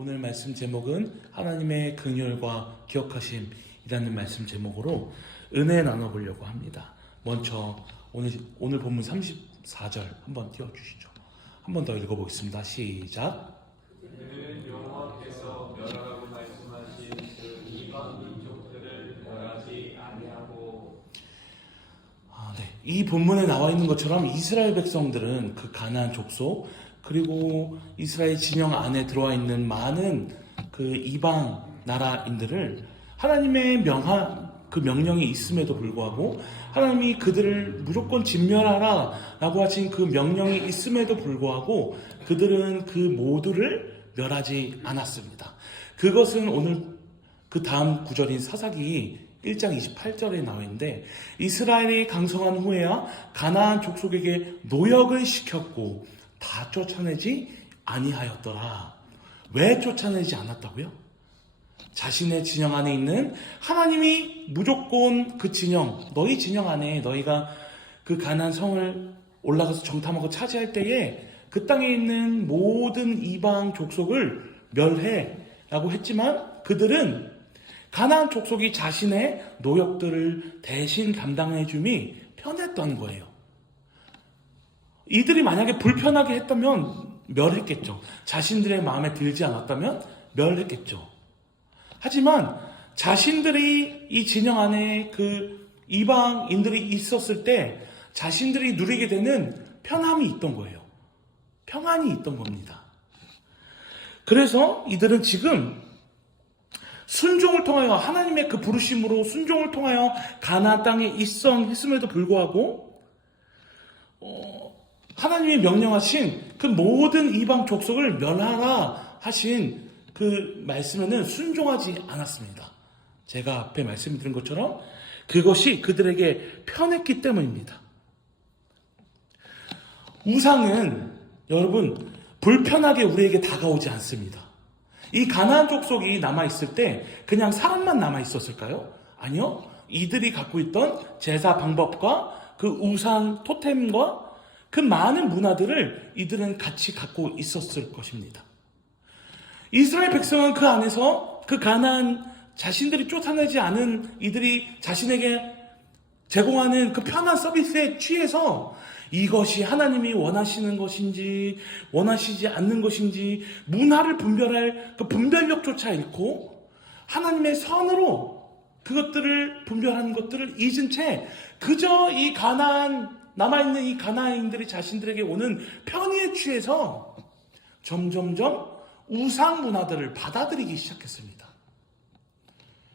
오늘 말씀 제목은 하나님의 긍휼과 기억하심이라는 말씀 제목으로 은혜 나눠보려고 합니다. 먼저 오늘 본문 34절 한번 띄워주시죠. 한 번 더 읽어보겠습니다. 시작. 그들은 여호와께서 멸하라고 말씀하신 그 이방 민족들을 멸하지 아니하고. 네. 이 본문에 나와 있는 것처럼 이스라엘 백성들은 그 가나안 족속 그리고 이스라엘 진영 안에 들어와 있는 많은 그 이방 나라인들을 하나님의 그 명령이 있음에도 불구하고 하나님이 그들을 무조건 진멸하라 라고 하신 그 명령이 있음에도 불구하고 그들은 그 모두를 멸하지 않았습니다. 그것은 오늘 그 다음 구절인 사사기 1장 28절에 나와 있는데, 이스라엘이 강성한 후에야 가나안 족속에게 노역을 시켰고 다 쫓아내지 아니하였더라. 왜 쫓아내지 않았다고요? 자신의 진영 안에 있는 하나님이 무조건 그 진영, 너희 진영 안에 너희가 그 가나안 성을 올라가서 정탐하고 차지할 때에 그 땅에 있는 모든 이방 족속을 멸해라고 했지만 그들은 가나안 족속이 자신의 노역들을 대신 담당해 줌이 편했던 거예요. 이들이 만약에 불편하게 했다면 멸했겠죠. 자신들의 마음에 들지 않았다면 멸했겠죠. 하지만 자신들이 이 진영 안에 그 이방인들이 있었을 때 자신들이 누리게 되는 편함이 있던 거예요. 평안이 있던 겁니다. 그래서 이들은 지금 순종을 통하여 하나님의 그 부르심으로 순종을 통하여 가나안 땅에 입성했음에도 불구하고 하나님이 명령하신 그 모든 이방 족속을 멸하라 하신 그 말씀에는 순종하지 않았습니다. 제가 앞에 말씀드린 것처럼 그것이 그들에게 편했기 때문입니다. 우상은 여러분 불편하게 우리에게 다가오지 않습니다. 이 가나안 족속이 남아있을 때 그냥 사람만 남아있었을까요? 아니요. 이들이 갖고 있던 제사 방법과 그 우상 토템과 그 많은 문화들을 이들은 같이 갖고 있었을 것입니다. 이스라엘 백성은 그 안에서 그 가나안 자신들이 쫓아내지 않은 이들이 자신에게 제공하는 그 편한 서비스에 취해서 이것이 하나님이 원하시는 것인지 원하시지 않는 것인지 문화를 분별할 그 분별력조차 잃고 하나님의 선으로 그것들을 분별하는 것들을 잊은 채 그저 이 남아있는 이 가나안인들이 자신들에게 오는 편의에 취해서 점점점 우상 문화들을 받아들이기 시작했습니다.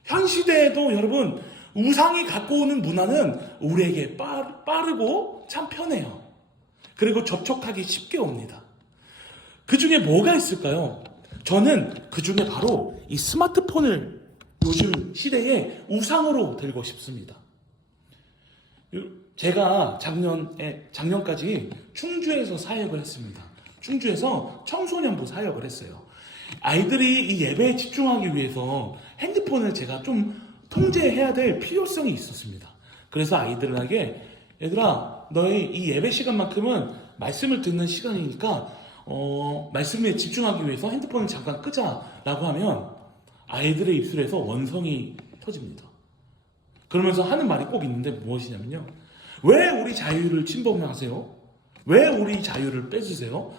현 시대에도 여러분 우상이 갖고 오는 문화는 우리에게 빠르고 참 편해요. 그리고 접촉하기 쉽게 옵니다. 그 중에 뭐가 있을까요? 저는 그 중에 바로 이 스마트폰을 요즘 시대에 우상으로 들고 싶습니다. 제가 작년까지 충주에서 사역을 했습니다. 충주에서 청소년부 사역을 했어요. 아이들이 이 예배에 집중하기 위해서 핸드폰을 제가 좀 통제해야 될 필요성이 있었습니다. 그래서 아이들에게 얘들아 너희 이 예배 시간만큼은 말씀을 듣는 시간이니까 말씀에 집중하기 위해서 핸드폰을 잠깐 끄자라고 하면 아이들의 입술에서 원성이 터집니다. 그러면서 하는 말이 꼭 있는데 무엇이냐면요. 왜 우리 자유를 침범하세요? 왜 우리 자유를 뺏으세요?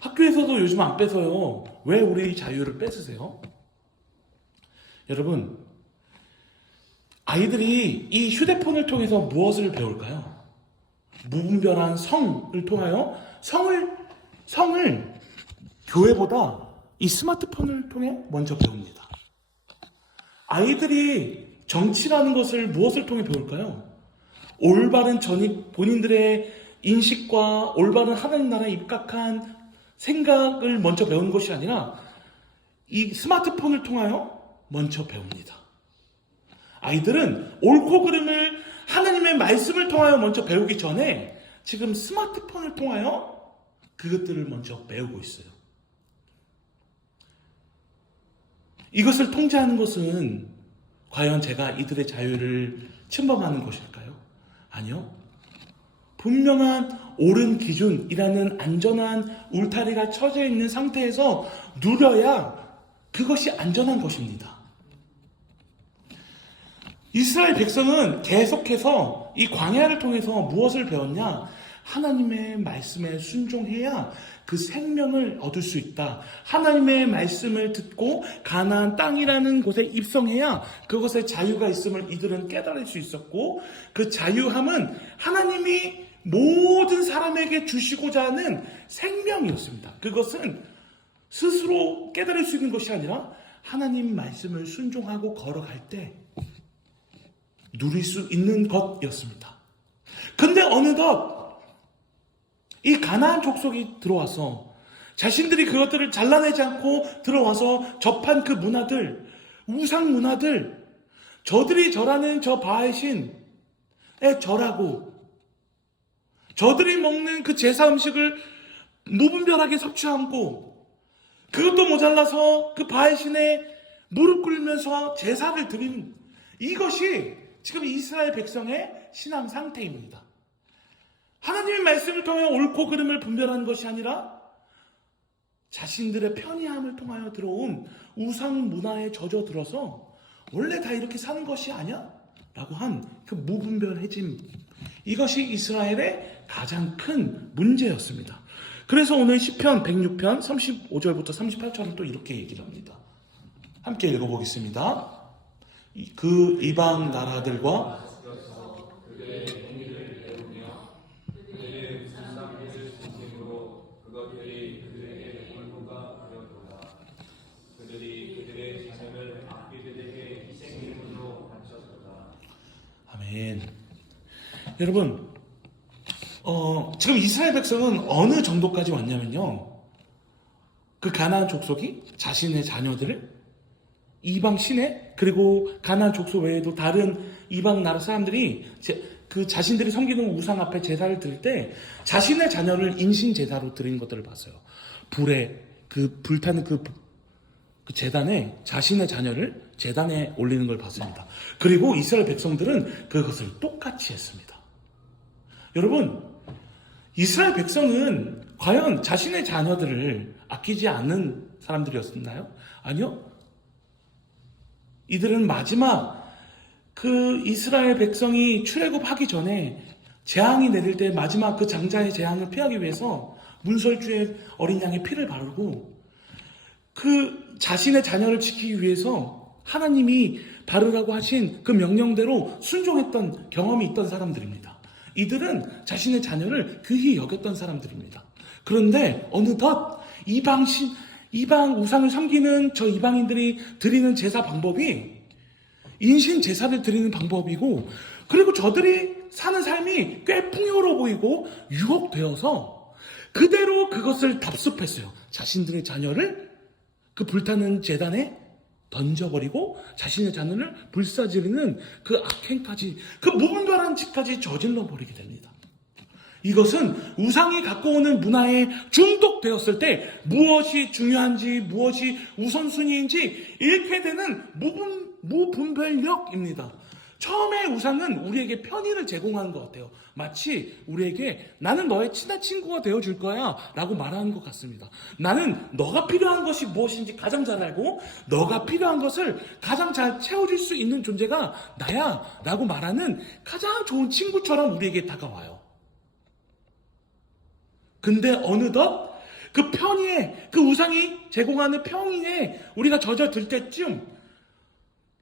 학교에서도 요즘 안 뺏어요. 왜 우리 자유를 뺏으세요? 여러분, 아이들이 이 휴대폰을 통해서 무엇을 배울까요? 무분별한 성을 통하여 성을 교회보다 이 스마트폰을 통해 먼저 배웁니다. 아이들이 정치라는 것을 무엇을 통해 배울까요? 올바른 본인들의 인식과 올바른 하나님 나라에 입각한 생각을 먼저 배우는 것이 아니라 이 스마트폰을 통하여 먼저 배웁니다. 아이들은 옳고 그름을 하나님의 말씀을 통하여 먼저 배우기 전에 지금 스마트폰을 통하여 그것들을 먼저 배우고 있어요. 이것을 통제하는 것은 과연 제가 이들의 자유를 침범하는 것일까요? 아니요. 분명한 옳은 기준이라는 안전한 울타리가 쳐져 있는 상태에서 누려야 그것이 안전한 것입니다. 이스라엘 백성은 계속해서 이 광야를 통해서 무엇을 배웠냐? 하나님의 말씀에 순종해야 그 생명을 얻을 수 있다. 하나님의 말씀을 듣고 가나안 땅이라는 곳에 입성해야 그것에 자유가 있음을 이들은 깨달을 수 있었고, 그 자유함은 하나님이 모든 사람에게 주시고자 하는 생명이었습니다. 그것은 스스로 깨달을 수 있는 것이 아니라 하나님 말씀을 순종하고 걸어갈 때 누릴 수 있는 것이었습니다. 근데 어느덧 이 가나안 족속이 들어와서 자신들이 그것들을 잘라내지 않고 들어와서 접한 그 문화들, 우상 문화들, 저들이 절하는 저 바알 신에 절하고 저들이 먹는 그 제사 음식을 무분별하게 섭취하고, 그것도 모자라서 그 바알 신에 무릎 꿇으면서 제사를 드리는, 이것이 지금 이스라엘 백성의 신앙 상태입니다. 하나님의 말씀을 통해 옳고 그름을 분별하는 것이 아니라 자신들의 편의함을 통하여 들어온 우상 문화에 젖어들어서 원래 다 이렇게 사는 것이 아니야? 라고 한 그 무분별해짐, 이것이 이스라엘의 가장 큰 문제였습니다. 그래서 오늘 시편 106편 35절부터 38절은 또 이렇게 얘기를 합니다. 함께 읽어보겠습니다. 그 이방 나라들과 그들의 행위를 배우며 그들의 우상들을 진심으로 그것들이 그들에게 홀무가 되었도다. 그들이 그들의 자신을 악귀들에게 희생물로 바쳤도다. 아멘. 여러분, 지금 이스라엘 백성은 어느 정도까지 왔냐면요, 그 가나안 족속이 자신의 자녀들을 이방 신에, 그리고 가나안 족속 외에도 다른 이방 나라 사람들이 그 자신들이 섬기는 우상 앞에 제사를 드릴 때 자신의 자녀를 인신 제사로 드리는 것들을 봤어요. 불에 그 불타는 그 제단에 자신의 자녀를 제단에 올리는 걸 봤습니다. 그리고 이스라엘 백성들은 그것을 똑같이 했습니다. 여러분, 이스라엘 백성은 과연 자신의 자녀들을 아끼지 않는 사람들이었나요? 아니요. 이들은 마지막 그 이스라엘 백성이 출애굽하기 전에 재앙이 내릴 때 마지막 그 장자의 재앙을 피하기 위해서 문설주의 어린 양의 피를 바르고 그 자신의 자녀를 지키기 위해서 하나님이 바르라고 하신 그 명령대로 순종했던 경험이 있던 사람들입니다. 이들은 자신의 자녀를 귀히 여겼던 사람들입니다. 그런데 어느덧 이방 우상을 섬기는 저 이방인들이 드리는 제사 방법이 인신 제사를 드리는 방법이고, 그리고 저들이 사는 삶이 꽤 풍요로워 보이고 유혹되어서 그대로 그것을 답습했어요. 자신들의 자녀를 그 불타는 제단에 던져버리고 자신의 자녀를 불사지르는 그 악행까지, 그 무분별한 짓까지 저질러 버리게 됩니다. 이것은 우상이 갖고 오는 문화에 중독되었을 때 무엇이 중요한지 무엇이 우선순위인지 잃게 되는 무분별력입니다. 처음에 우상은 우리에게 편의를 제공하는 것 같아요. 마치 우리에게 나는 너의 친한 친구가 되어줄 거야 라고 말하는 것 같습니다. 나는 너가 필요한 것이 무엇인지 가장 잘 알고 너가 필요한 것을 가장 잘 채워줄 수 있는 존재가 나야 라고 말하는 가장 좋은 친구처럼 우리에게 다가와요. 근데 어느덧 그 편의에, 그 우상이 제공하는 평의에 우리가 젖어들 때쯤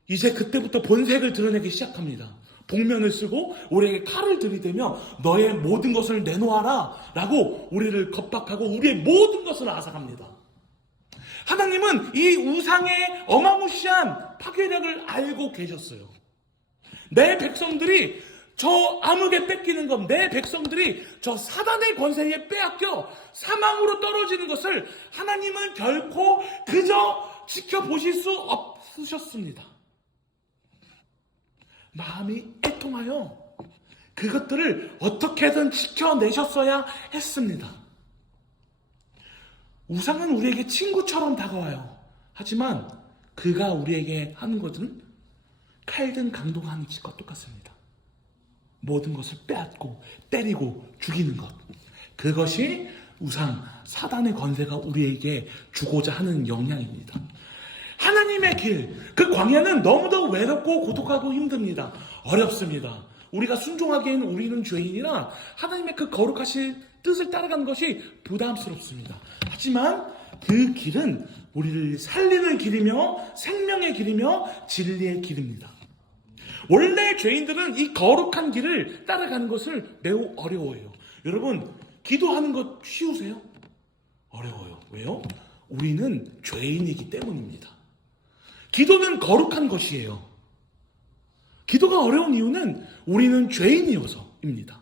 이제 그때부터 본색을 드러내기 시작합니다. 복면을 쓰고 우리에게 칼을 들이대며 너의 모든 것을 내놓아라 라고 우리를 겁박하고 우리의 모든 것을 앗아갑니다. 하나님은 이 우상의 어마무시한 파괴력을 알고 계셨어요. 내 백성들이 저 암흑에 뺏기는 것, 내 백성들이 저 사단의 권세에 빼앗겨 사망으로 떨어지는 것을 하나님은 결코 그저 지켜보실 수 없으셨습니다. 마음이 애통하여 그것들을 어떻게든 지켜내셨어야 했습니다. 우상은 우리에게 친구처럼 다가와요. 하지만 그가 우리에게 하는 것은 칼든 강도가 하는 짓과 똑같습니다. 모든 것을 빼앗고 때리고 죽이는 것, 그것이 우상, 사단의 권세가 우리에게 주고자 하는 영향입니다. 하나님의 길, 그 광야는 너무도 외롭고 고독하고 힘듭니다. 어렵습니다. 우리가 순종하기에는 우리는 죄인이라 하나님의 그 거룩하신 뜻을 따라가는 것이 부담스럽습니다. 하지만 그 길은 우리를 살리는 길이며 생명의 길이며 진리의 길입니다. 원래 죄인들은 이 거룩한 길을 따라가는 것을 매우 어려워해요. 여러분, 기도하는 것 쉬우세요? 어려워요. 왜요? 우리는 죄인이기 때문입니다. 기도는 거룩한 것이에요. 기도가 어려운 이유는 우리는 죄인이어서입니다.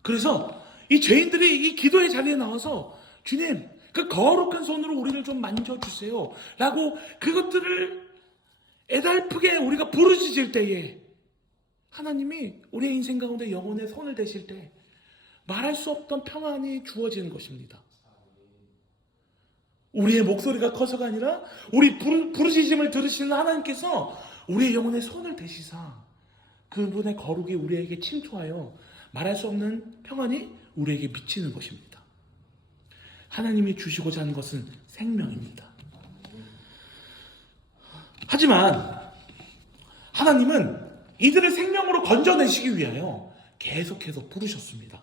그래서 이 죄인들이 이 기도의 자리에 나와서 주님, 그 거룩한 손으로 우리를 좀 만져주세요 라고 그것들을 애달프게 우리가 부르짖을 때에 하나님이 우리의 인생 가운데 영혼의 손을 대실 때 말할 수 없던 평안이 주어지는 것입니다. 우리의 목소리가 커서가 아니라 우리 부르짖음을 들으시는 하나님께서 우리의 영혼의 손을 대시사 그분의 거룩이 우리에게 침투하여 말할 수 없는 평안이 우리에게 미치는 것입니다. 하나님이 주시고자 하는 것은 생명입니다. 하지만 하나님은 이들을 생명으로 건져내시기 위하여 계속해서 부르셨습니다.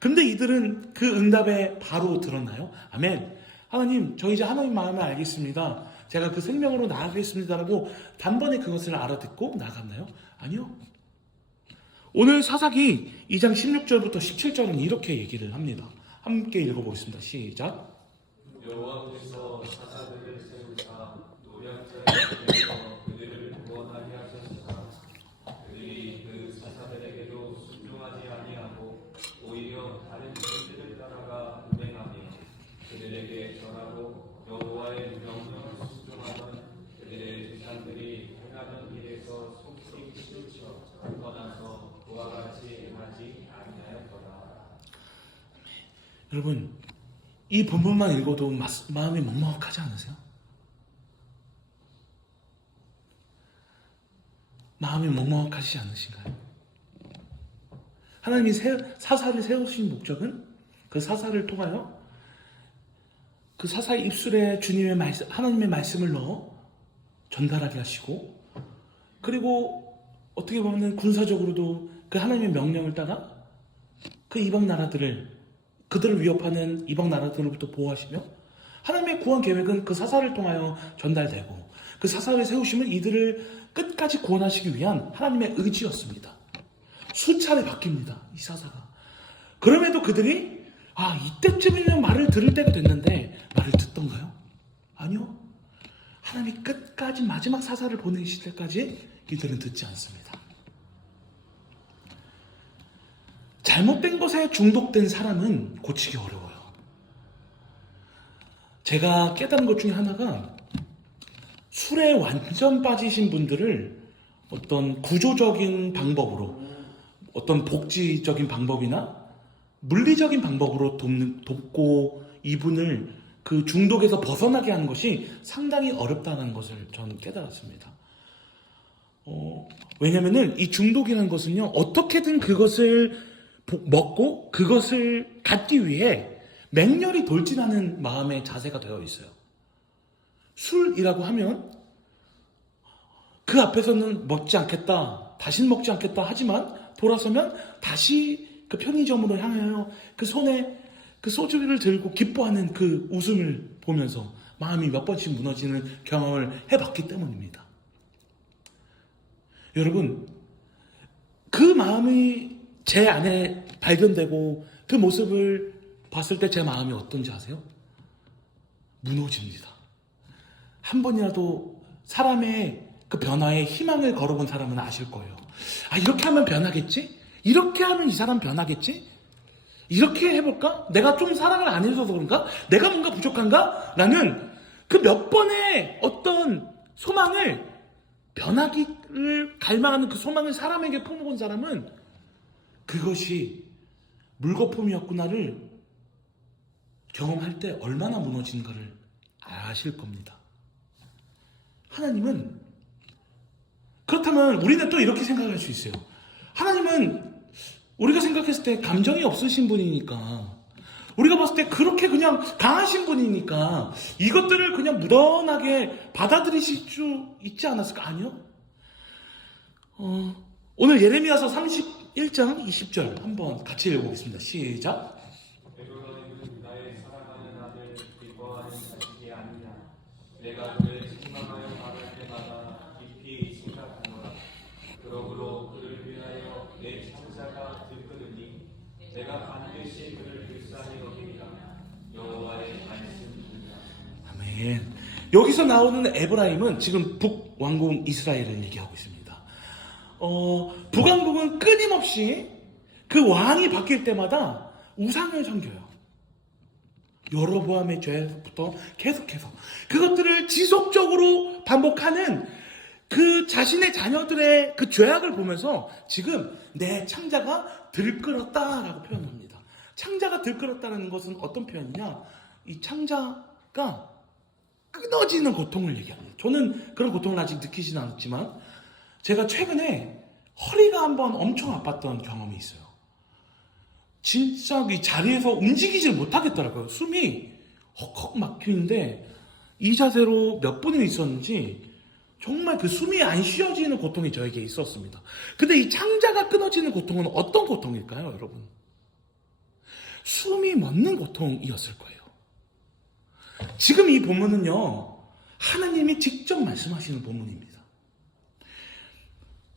근데 이들은 그 응답에 바로 들었나요? 아멘. 하나님, 저 이제 하나님 마음을 알겠습니다. 제가 그 생명으로 나아가겠습니다라고 단번에 그것을 알아듣고 나갔나요? 아니요. 오늘 사사기 2장 16절부터 17절은 이렇게 얘기를 합니다. 함께 읽어보겠습니다. 시작. 여호와께서 사사들을 세우사 노략자에 대해서 그들을 구원하게 하셨으나 그들이 그 사사들에게도 순종하지 아니하고 오히려 다른 신들을 따라가 음행하며 그들에게 전하고 여호와의 명령을 순종하던 그들의 조상들이 행하던 길에서 속히 치우쳐 떠나서 그와 같이 하지 아니하였더라. 여러분, 이 본문만 읽어도 마음이 먹먹하지 않으세요? 마음이 먹먹하지 않으신가요? 하나님이 사사를 세우신 목적은 그 사사를 통하여 그 사사의 입술에 주님의 말씀, 하나님의 말씀을 넣어 전달하게 하시고, 그리고 어떻게 보면 군사적으로도 그 하나님의 명령을 따라 그 이방 나라들을 그들을 위협하는 이방 나라들로부터 보호하시며, 하나님의 구원 계획은 그 사사를 통하여 전달되고 그 사사를 세우시면 이들을 끝까지 구원하시기 위한 하나님의 의지였습니다. 수차례 바뀝니다, 이 사사가. 그럼에도 그들이 이때쯤이면 말을 들을 때가 됐는데 말을 듣던가요? 아니요. 하나님이 끝까지 마지막 사사를 보내실 때까지 이들은 듣지 않습니다. 잘못된 것에 중독된 사람은 고치기 어려워요. 제가 깨달은 것 중에 하나가, 술에 완전 빠지신 분들을 어떤 구조적인 방법으로, 어떤 복지적인 방법이나 물리적인 방법으로 돕고 이분을 그 중독에서 벗어나게 하는 것이 상당히 어렵다는 것을 저는 깨달았습니다. 왜냐면은 이 중독이라는 것은요, 어떻게든 그것을 먹고 그것을 갖기 위해 맹렬히 돌진하는 마음의 자세가 되어 있어요. 술이라고 하면 그 앞에서는 먹지 않겠다, 다시는 먹지 않겠다 하지만 돌아서면 다시 그 편의점으로 향하여 그 손에 그 소주를 들고 기뻐하는 그 웃음을 보면서 마음이 몇 번씩 무너지는 경험을 해봤기 때문입니다. 여러분, 그 마음이 제 안에 발견되고 그 모습을 봤을 때 제 마음이 어떤지 아세요? 무너집니다. 한 번이라도 사람의 그 변화에 희망을 걸어본 사람은 아실 거예요. 이렇게 하면 변하겠지? 이렇게 하면 이 사람 변하겠지? 이렇게 해볼까? 내가 좀 사랑을 안 해줘서 그런가? 내가 뭔가 부족한가? 라는 그 몇 번의 어떤 소망을, 변하기를 갈망하는 그 소망을 사람에게 품어본 사람은 그것이 물거품이었구나를 경험할 때 얼마나 무너진가를 아실 겁니다. 하나님은, 그렇다면 우리는 또 이렇게 생각할 수 있어요. 하나님은 우리가 생각했을 때 감정이 없으신 분이니까 우리가 봤을 때 그렇게 그냥 강하신 분이니까 이것들을 그냥 무던하게 받아들이실 수 있지 않았을까? 아니요. 오늘 예레미야서 31장 20절 한번 같이 읽어보겠습니다. 시작. 베드로는 나의 사랑하는 아들 기뻐하는 자식이 아니냐. 내가 그를 책망하여 말할 때마다 깊이 생각하노라. 그러므로 그를 위하여 내 창자가 들끓으니 내가 반드시 그를 불쌍히 여기리라. 여호와의 말씀입니다. 아멘. 여기서 나오는 에브라임은 지금 북왕국 이스라엘을 얘기하고 있습니다. 북왕국은 끊임없이 그 왕이 바뀔 때마다 우상을 섬겨요. 여로보암의 죄부터 계속해서 그것들을 지속적으로 반복하는 그 자신의 자녀들의 그 죄악을 보면서 지금 내 창자가 들끓었다라고 표현합니다. 창자가 들끓었다는 것은 어떤 표현이냐? 이 창자가 끊어지는 고통을 얘기합니다. 저는 그런 고통을 아직 느끼진 않았지만 제가 최근에 허리가 한번 엄청 아팠던 경험이 있어요. 진짜 이 자리에서 움직이질 못하겠더라고요. 숨이 헉헉 막히는데 이 자세로 몇 분이 있었는지 정말 그 숨이 안 쉬어지는 고통이 저에게 있었습니다. 근데 이 창자가 끊어지는 고통은 어떤 고통일까요, 여러분? 숨이 멎는 고통이었을 거예요. 지금 이 본문은요, 하나님이 직접 말씀하시는 본문입니다.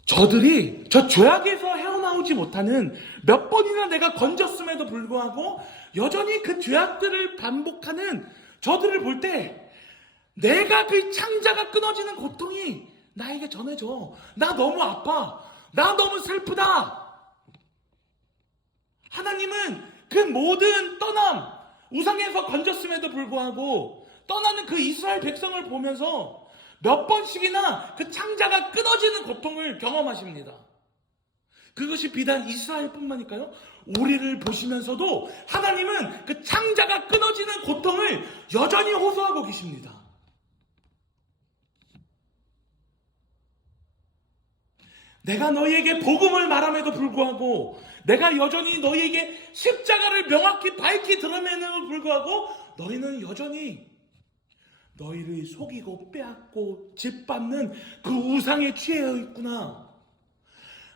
저들이 저 죄악에서 헤어나오지 못하는 몇 번이나 내가 건졌음에도 불구하고 여전히 그 죄악들을 반복하는 저들을 볼 때 내가 그 창자가 끊어지는 고통이 나에게 전해져. 나 너무 아파. 나 너무 슬프다. 하나님은 그 모든 떠남, 우상에서 건졌음에도 불구하고 떠나는 그 이스라엘 백성을 보면서 몇 번씩이나 그 창자가 끊어지는 고통을 경험하십니다. 그것이 비단 이스라엘뿐만일까요? 우리를 보시면서도 하나님은 그 창자가 끊어지는 고통을 여전히 호소하고 계십니다. 내가 너희에게 복음을 말함에도 불구하고 내가 여전히 너희에게 십자가를 명확히 밝히 드러내는데도 불구하고 너희는 여전히 너희를 속이고 빼앗고 짓밟는 그 우상에 취해 있구나.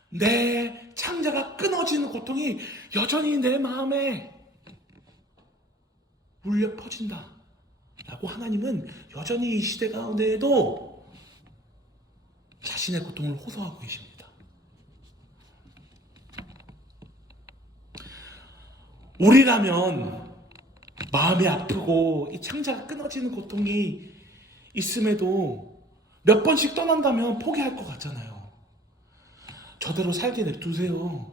내 창자가 끊어지는 고통이 여전히 내 마음에 울려 퍼진다 라고 하나님은 여전히 이 시대 가운데에도 자신의 고통을 호소하고 계십니다. 우리라면 마음이 아프고 이 창자가 끊어지는 고통이 있음에도 몇 번씩 떠난다면 포기할 것 같잖아요. 저대로 살게 냅두세요.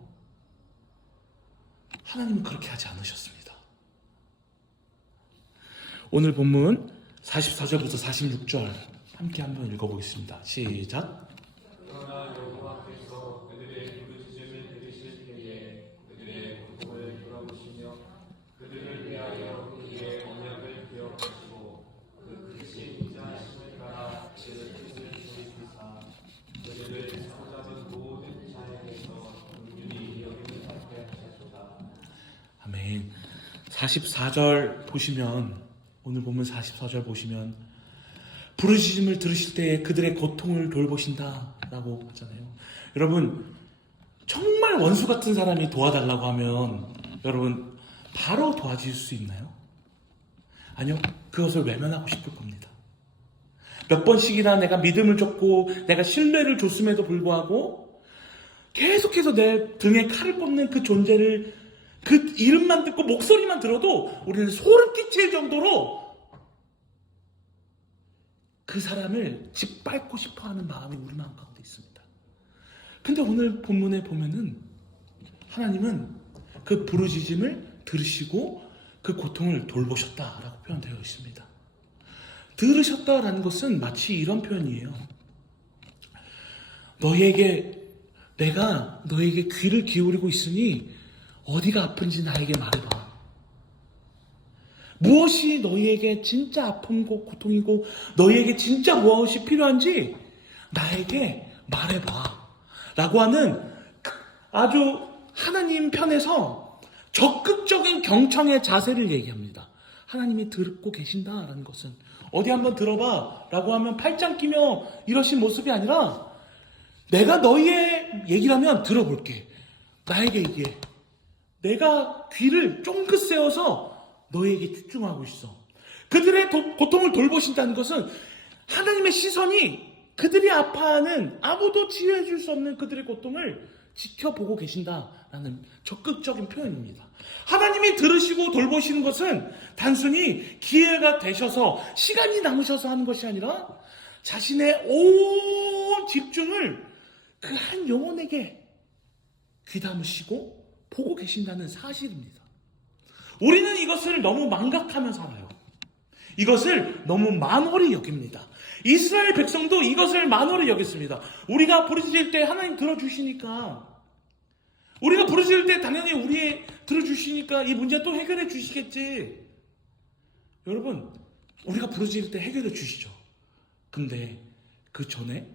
하나님은 그렇게 하지 않으셨습니다. 오늘 본문 44절부터 46절 함께 한번 읽어보겠습니다. 시작. 그러나 여호와께서 그들의 부르짖음을 들으실 때에 그들의 고통을 돌아보시며 그들을 위하여 그의 언약을 기억하시고 그 크신 인자하심을 따라 그들의 뜻을 돌이키사 그들을 사로잡은 모든 자에게서 긍휼히 여김을 받게 하셨다. 아멘. 44절 보시면 오늘 본문 44절 보시면 부르짖음을 들으실 때에 그들의 고통을 돌보신다 라고 하잖아요. 여러분 정말 원수 같은 사람이 도와달라고 하면 여러분 바로 도와줄 수 있나요? 아니요. 그것을 외면하고 싶을 겁니다. 몇 번씩이나 내가 믿음을 줬고 내가 신뢰를 줬음에도 불구하고 계속해서 내 등에 칼을 꽂는 그 존재를 그 이름만 듣고 목소리만 들어도 우리는 소름 끼칠 정도로 그 사람을 짓밟고 싶어하는 마음이 우리 마음 가운데 있습니다. 근데 오늘 본문에 보면은 하나님은 그 부르짖음을 들으시고 그 고통을 돌보셨다라고 표현되어 있습니다. 들으셨다라는 것은 마치 이런 표현이에요. 내가 너에게 귀를 기울이고 있으니 어디가 아픈지 나에게 말해봐. 무엇이 너희에게 진짜 아픔이고 고통이고 너희에게 진짜 무엇이 필요한지 나에게 말해봐 라고 하는 아주 하나님 편에서 적극적인 경청의 자세를 얘기합니다. 하나님이 듣고 계신다라는 것은 어디 한번 들어봐 라고 하면 팔짱 끼며 이러신 모습이 아니라 내가 너희의 얘기를 하면 들어볼게. 나에게 얘기해. 내가 귀를 쫑긋 세워서 너희에게 집중하고 있어. 그들의 고통을 돌보신다는 것은 하나님의 시선이 그들이 아파하는 아무도 치유해 줄 수 없는 그들의 고통을 지켜보고 계신다라는 적극적인 표현입니다. 하나님이 들으시고 돌보시는 것은 단순히 기회가 되셔서 시간이 남으셔서 하는 것이 아니라 자신의 온 집중을 그 한 영혼에게 귀담으시고 보고 계신다는 사실입니다. 우리는 이것을 너무 망각하며 살아요. 이것을 너무 만홀히 여깁니다. 이스라엘 백성도 이것을 만홀히 여겼습니다. 우리가 부르짖을 때 하나님 들어주시니까, 우리가 부르짖을 때 당연히 우리 들어주시니까 이 문제 또 해결해 주시겠지. 여러분, 우리가 부르짖을 때 해결해 주시죠. 근데 그 전에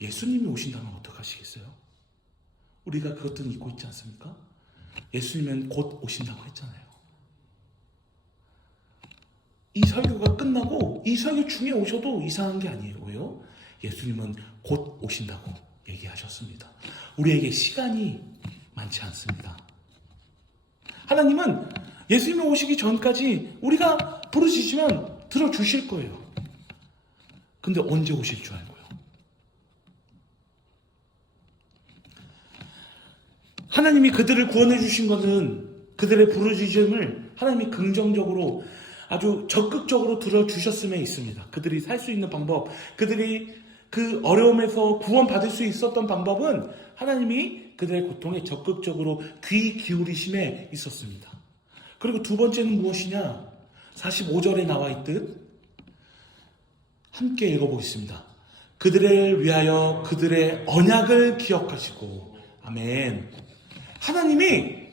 예수님이 오신다면 어떡하시겠어요? 우리가 그것들은 잊고 있지 않습니까? 예수님은 곧 오신다고 했잖아요. 이 설교가 끝나고 이 설교 중에 오셔도 이상한 게 아니에요. 왜요? 예수님은 곧 오신다고 얘기하셨습니다. 우리에게 시간이 많지 않습니다. 하나님은 예수님이 오시기 전까지 우리가 부르짖으면 들어주실 거예요. 근데 언제 오실 줄 알고요? 하나님이 그들을 구원해 주신 것은 그들의 부르짖음을 하나님이 긍정적으로 아주 적극적으로 들어주셨음에 있습니다. 그들이 살 수 있는 방법, 그들이 그 어려움에서 구원받을 수 있었던 방법은 하나님이 그들의 고통에 적극적으로 귀 기울이심에 있었습니다. 그리고 두 번째는 무엇이냐? 45절에 나와 있듯 함께 읽어보겠습니다. 그들을 위하여 그들의 언약을 기억하시고. 아멘. 하나님이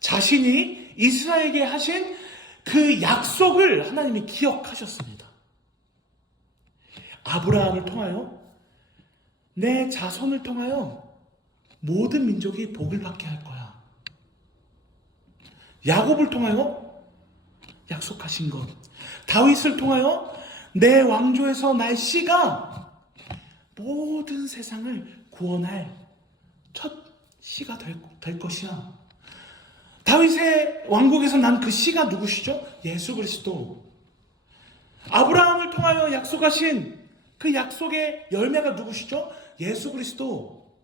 자신이 이스라엘에게 하신 그 약속을 하나님이 기억하셨습니다. 아브라함을 통하여, 내 자손을 통하여 모든 민족이 복을 받게 할 거야. 야곱을 통하여 약속하신 것, 다윗을 통하여 내 왕조에서 날 씨가 모든 세상을 구원할 첫 씨가 될 것이야. 다윗의 왕국에서 난 그 씨가 누구시죠? 예수 그리스도. 아브라함을 통하여 약속하신 그 약속의 열매가 누구시죠? 예수 그리스도.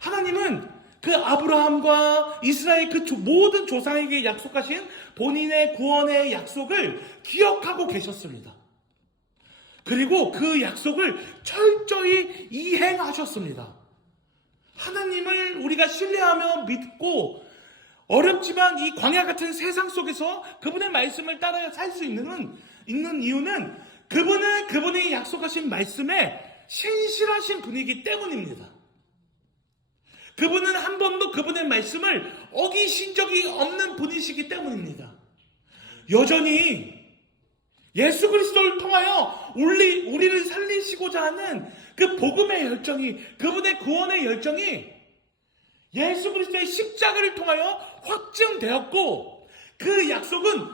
하나님은 그 아브라함과 이스라엘 그 모든 조상에게 약속하신 본인의 구원의 약속을 기억하고 계셨습니다. 그리고 그 약속을 철저히 이행하셨습니다. 하나님을 우리가 신뢰하며 믿고 어렵지만 이 광야 같은 세상 속에서 그분의 말씀을 따라 살 수 있는 이유는 그분이 약속하신 말씀에 신실하신 분이기 때문입니다. 그분은 한 번도 그분의 말씀을 어기신 적이 없는 분이시기 때문입니다. 여전히 예수 그리스도를 통하여 우리를 살리시고자 하는 그 복음의 열정이, 그분의 구원의 열정이 예수 그리스도의 십자가를 통하여 확증되었고, 그 약속은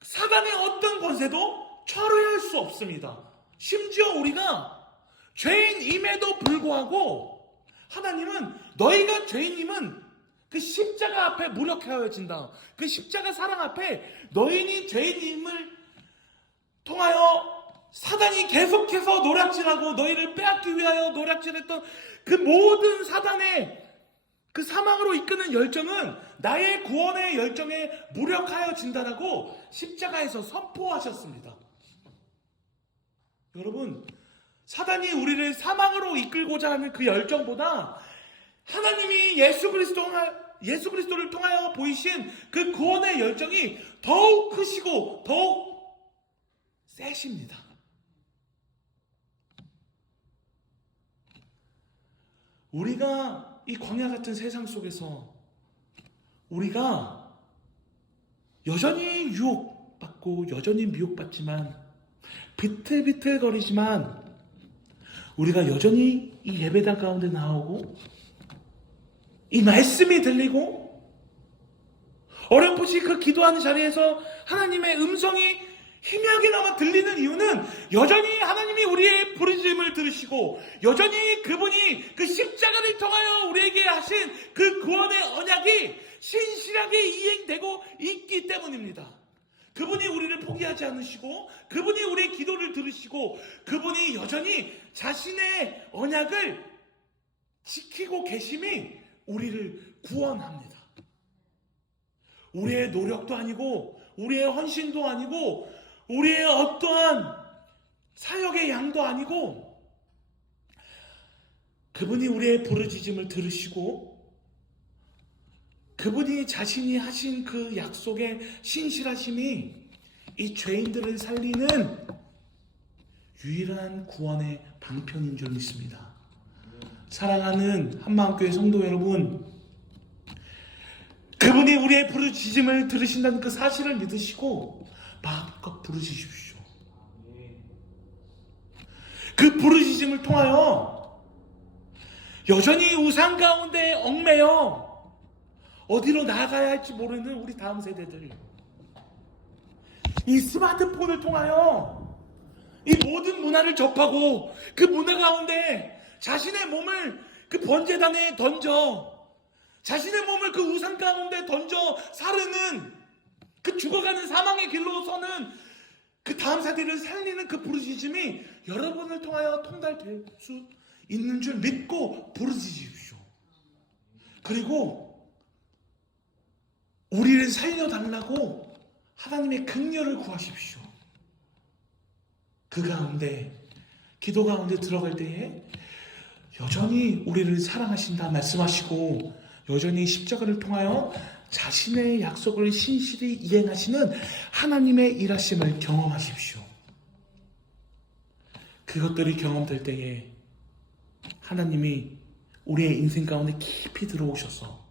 사단의 어떤 권세도 철회할 수 없습니다. 심지어 우리가 죄인임에도 불구하고 하나님은 너희가 죄인임은 그 십자가 앞에 무력하여진다. 그 십자가 사랑 앞에 너희는 죄인임을 통하여 사단이 계속해서 노략질하고 너희를 빼앗기 위하여 노략질했던 그 모든 사단의 그 사망으로 이끄는 열정은 나의 구원의 열정에 무력하여진다라고 십자가에서 선포하셨습니다. 여러분, 사단이 우리를 사망으로 이끌고자 하는 그 열정보다 하나님이 예수 그리스도를 통하여 보이신 그 구원의 열정이 더욱 크시고 더욱 세십니다. 우리가 이 광야 같은 세상 속에서 우리가 여전히 유혹받고 여전히 미혹받지만, 비틀비틀거리지만 우리가 여전히 이 예배당 가운데 나오고 이 말씀이 들리고 어렴풋이 그 기도하는 자리에서 하나님의 음성이 희미하게나마 들리는 이유는 여전히 하나님이 우리의 부르짖음을 들으시고 여전히 그분이 그 십자가를 통하여 우리에게 하신 그 구원의 언약이 신실하게 이행되고 있기 때문입니다. 그분이 우리를 포기하지 않으시고 그분이 우리의 기도를 들으시고 그분이 여전히 자신의 언약을 지키고 계심이 우리를 구원합니다. 우리의 노력도 아니고 우리의 헌신도 아니고 우리의 어떠한 사역의 양도 아니고 그분이 우리의 부르짖음을 들으시고 그분이 자신이 하신 그 약속의 신실하심이 이 죄인들을 살리는 유일한 구원의 방편인 줄 믿습니다. 사랑하는 한마음교회 성도 여러분, 그분이 우리의 부르짖음을 들으신다는 그 사실을 믿으시고 마음껏 부르짖으십시오. 그 부르짖음을 통하여 여전히 우상 가운데 얽매여 어디로 나아가야 할지 모르는 우리 다음 세대들, 이 스마트폰을 통하여 이 모든 문화를 접하고 그 문화 가운데 자신의 몸을 그 번제단에 던져 자신의 몸을 그 우상 가운데 던져 사르는 그 죽어가는 사망의 길로 서는 그 다음 세대를 살리는 그 부르짖음이 여러분을 통하여 통달될 수 있는 줄 믿고 부르짖으십시오. 그리고 우리를 살려달라고 하나님의 긍휼을 구하십시오. 그 가운데 기도 가운데 들어갈 때에 여전히 우리를 사랑하신다 말씀하시고 여전히 십자가를 통하여 자신의 약속을 신실히 이행하시는 하나님의 일하심을 경험하십시오. 그것들이 경험될 때에 하나님이 우리의 인생 가운데 깊이 들어오셔서